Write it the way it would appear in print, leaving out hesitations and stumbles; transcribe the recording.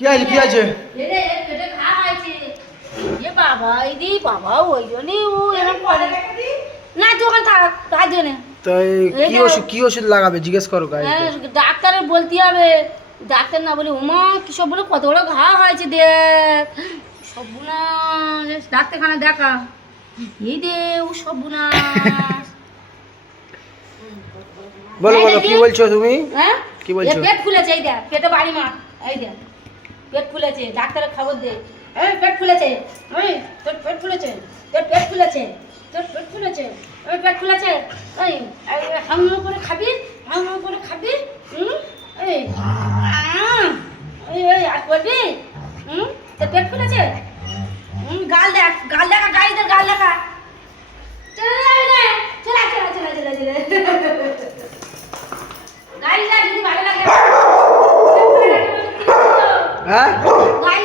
কি আছে কি আছে? পেটে ঘা হয়েছে। এ বাবা ইদি বাবা ওই জন্যই ও এরকম করে। না তুই ওখানে থাক তার জন্য। তাই কি ওষুধ লাগাবে জিজ্ঞেস করো গাইস। ডাক্তারের বলতে হবে। ডাক্তার না বলে উমা কি সব বলে কত বড় ঘা হয়েছে দেখ সবুনাশ ডাক্তারখানা দেখা এই দে ও সবুনাশ বলো বলো কি বলছো তুমি? হ্যাঁ কি বলছো? পেট ফুলেছে এই দেখ পেটে বাড়ি মার এই দেখ পেট ফুলেছে ডাক্তারের খবর দে এই পেট ফুলেছে এই তোর পেট ফুলেছে তোর পেট ফুলেছে তোর পেট ফুলেছে ওই পেট ফুলেছে এই হাম করে খাবি হাম করে খাবি এই এই আর করবি তোর পেট ফুলেছে গাল দেখ গাইদের গাল দেখা চলে যাবি না চলে গাড়ি যদি ভালো লাগে হ্যাঁ গাড়ি